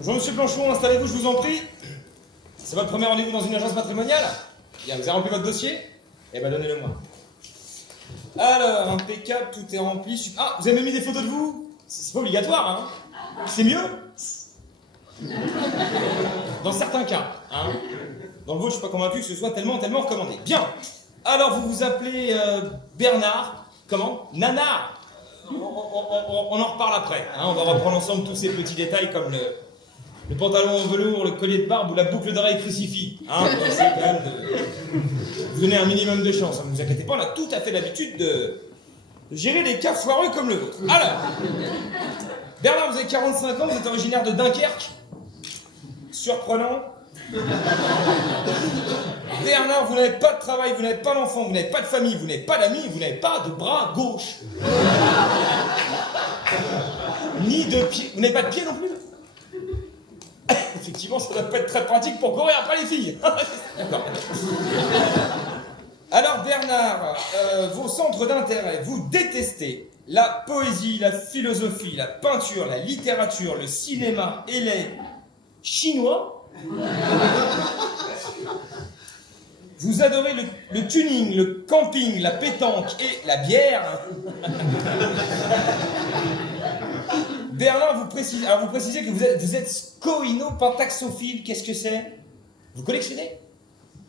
Bonjour Monsieur Planchon, installez-vous, je vous en prie. C'est votre premier rendez-vous dans une agence matrimoniale? Bien, vous avez rempli votre dossier? Eh ben donnez-le moi. Alors, impeccable, tout est rempli. Ah, vous avez même mis des photos de vous? C'est pas obligatoire, hein? C'est mieux? Dans certains cas, hein? Dans le vôtre, je suis pas convaincu que ce soit tellement recommandé. Bien. Alors, vous vous appelez Bernard. Comment? Nanar. On en reparle après. Hein, on va reprendre ensemble tous ces petits détails comme le pantalon en velours, le collier de barbe ou la boucle d'oreille crucifix. Hein, on va essayer quand même de vous donner un minimum de chance. Ne vous inquiétez pas, on a tout à fait l'habitude de gérer des cas foireux comme le vôtre. Alors, Bernard, vous avez 45 ans, vous êtes originaire de Dunkerque. Surprenant. Bernard, vous n'avez pas de travail, vous n'avez pas d'enfant, vous n'avez pas de famille, vous n'avez pas d'amis, vous n'avez pas de bras gauche. Ni de pied. Vous n'avez pas de pied non plus? Effectivement, ça ne doit pas être très pratique pour courir après les filles. D'accord. Alors Bernard, vos centres d'intérêt, vous détestez la poésie, la philosophie, la peinture, la littérature, le cinéma et les chinois. Vous adorez le tuning, le camping, la pétanque et la bière. Bernard, vous précisez que vous êtes scoïno-pentaxophile. Qu'est-ce que c'est? Vous collectionnez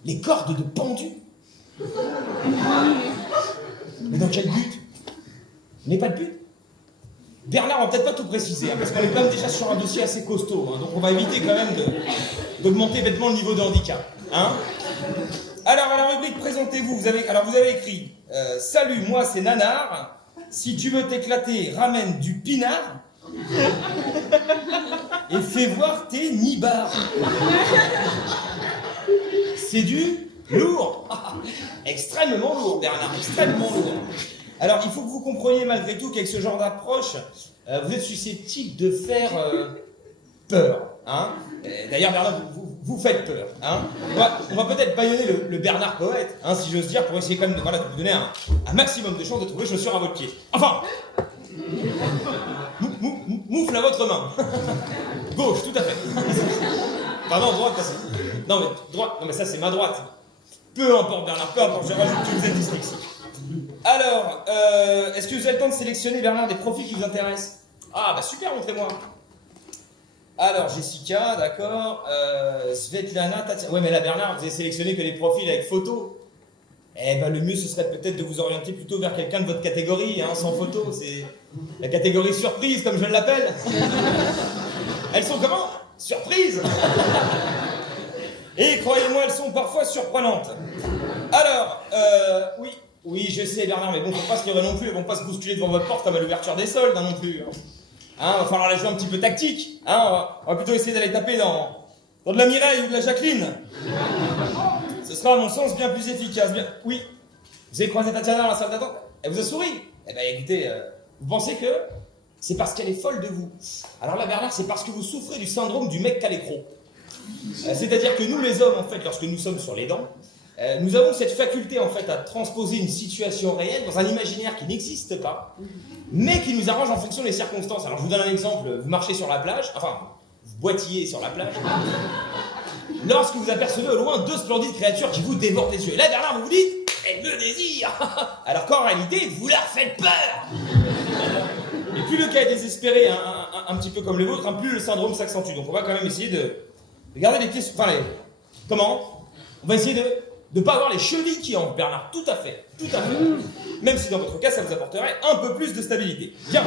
les cordes de pendus? Mais dans quel but? Vous n'avez pas de but? Bernard, on va peut-être pas tout préciser, hein, parce qu'on est quand même déjà sur un dossier assez costaud, hein, donc on va éviter quand même d'augmenter bêtement le niveau de handicap. Hein. Alors, à la rubrique présentez-vous, vous avez écrit salut, moi c'est Nanar, si tu veux t'éclater, ramène du pinard et fais voir tes nibards. C'est du lourd. Extrêmement lourd, Bernard, extrêmement lourd. Alors, il faut que vous compreniez malgré tout qu'avec ce genre d'approche, vous êtes susceptible de faire peur. Hein. D'ailleurs, Bernard, vous faites peur. Hein. On va peut-être bâillonner le Bernard poète, hein, si j'ose dire, pour essayer quand même de vous donner un maximum de chances de trouver chaussures à votre pied. Enfin, moufle à votre main. Gauche, tout à fait. Pardon, droite, parce que... Non, mais ça, c'est ma droite. Peu importe, Bernard, peu importe, je rajoute que vous êtes dyslexique. Alors, est-ce que vous avez le temps de sélectionner, Bernard, des profils qui vous intéressent? Ah, bah super, montrez-moi. Alors, Jessica, d'accord. Svetlana, Tatiana. Ouais, mais là, Bernard, vous avez sélectionné que des profils avec photo. Eh ben, le mieux, ce serait peut-être de vous orienter plutôt vers quelqu'un de votre catégorie, hein, sans photo. C'est la catégorie surprise, comme je l'appelle. Elles sont comment? Surprises. Et croyez-moi, elles sont parfois surprenantes. Alors, oui, je sais, Bernard, mais bon, faut pas se leurrer non plus. Elles vont pas se bousculer devant votre porte comme à l'ouverture des soldes, hein, non plus. Hein, va falloir la jouer un petit peu tactique. Hein, on va plutôt essayer d'aller taper dans de la Mireille ou de la Jacqueline. Ce sera, à mon sens, bien plus efficace. Bien... Oui. Vous avez croisé Tatiana dans la salle d'attente? Elle vous a souri? Eh bien, écoutez, vous pensez que c'est parce qu'elle est folle de vous? Alors là, Bernard, c'est parce que vous souffrez du syndrome du mec calécro. C'est-à-dire que nous, les hommes, en fait, lorsque nous sommes sur les dents, nous avons cette faculté, en fait, à transposer une situation réelle dans un imaginaire qui n'existe pas, mais qui nous arrange en fonction des circonstances. Alors, je vous donne un exemple. Vous marchez sur la plage, enfin, vous boitillez sur la plage, lorsque vous apercevez au loin deux splendides créatures qui vous dévorent les yeux. Et là, Bernard, vous vous dites, elle me désire. Alors qu'en réalité, vous leur faites peur. Et plus le cas est désespéré, un petit peu comme le vôtre, plus le syndrome s'accentue. Donc, on va quand même essayer de garder les pieds... Enfin, comment? On va essayer de ne pas avoir les chevilles qui hantent, Bernard. Tout à fait. Tout à fait. Même si dans votre cas, ça vous apporterait un peu plus de stabilité. Bien.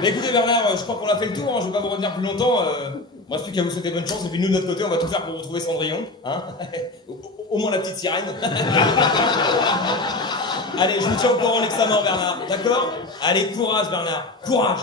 Mais écoutez, Bernard, je crois qu'on a fait le tour. Hein. Je ne vais pas vous retenir plus longtemps. Il ne reste plus qu'à vous souhaiter bonne chance. Et puis nous, de notre côté, on va tout faire pour vous trouver Cendrillon. Hein. Au moins la petite sirène. Allez, je vous tiens au courant l'examen, Bernard. D'accord? Allez, courage, Bernard. Courage.